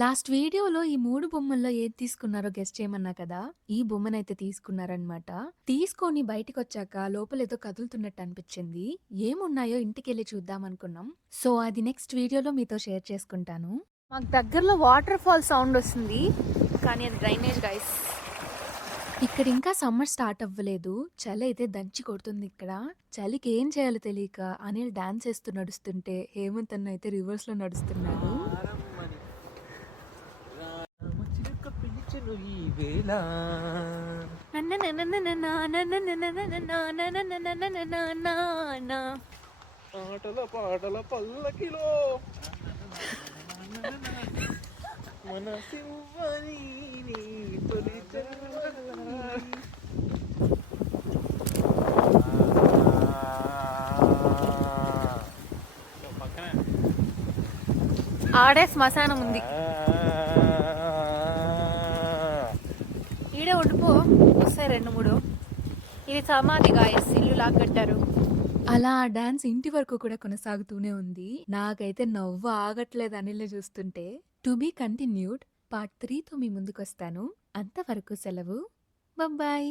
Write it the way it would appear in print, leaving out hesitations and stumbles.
Last వీడియోలో ఈ 3 బొమ్మల్లో ఏది తీసుకున్నారో గెస్ చేయమన్నా కదా! ఈ బొమ్మనైతే తీసుకున్నారనమాట. తీసుకొని బయటికొచ్చాక లోపలేదో కదులుతున్నట్టు అనిపిచ్చింది. ఏమున్నాయో ఇంటికెళ్ళి చూద్దామనుకున్నాం. సో, అది నెక్స్ట్ వీడియోలో మీతో షేర్ చేసుకుంటాను. మాకు దగ్గరలో వాటర్ ఫాల్ సౌండ్ వస్తుంది. కానీ అది డ్రైనేజ్ గైస్. ఇక్కడ ఇంకా సమ్మర్ స్టార్ట్ అవ్వలేదు. చలి అయితే దంచి కొడుతుంది ఇక్కడ. చలికి ఏం చేయాలో తెలియక అనిల్ డాన్స్ ఏస్తూ నడుస్తుంటే హేమంత్ అన్న అయితే రివర్స్ లో నడుస్తున్నాడు. రామచిలుక పిలిచెను ఈ వేళ ఆటల పాటల పల్లకిలో మన సింహని నీ తొలి ఆడే శ్మశానం ఉంది. ఈడే ఉండిపో, వస్తాయి 2-3. ఇది సమాధి గాయస్, ఇల్లు లాగట్టారు. అలా ఆ డాన్స్ ఇంటి వరకు కూడా కొనసాగుతూనే ఉంది. నాకైతే నవ్వు ఆగట్లేదు అనిల్ని చూస్తుంటే. To be continued. పార్ట్ 3తో మీ ముందుకు వస్తాను. అంతవరకు సెలవు. బాయ్.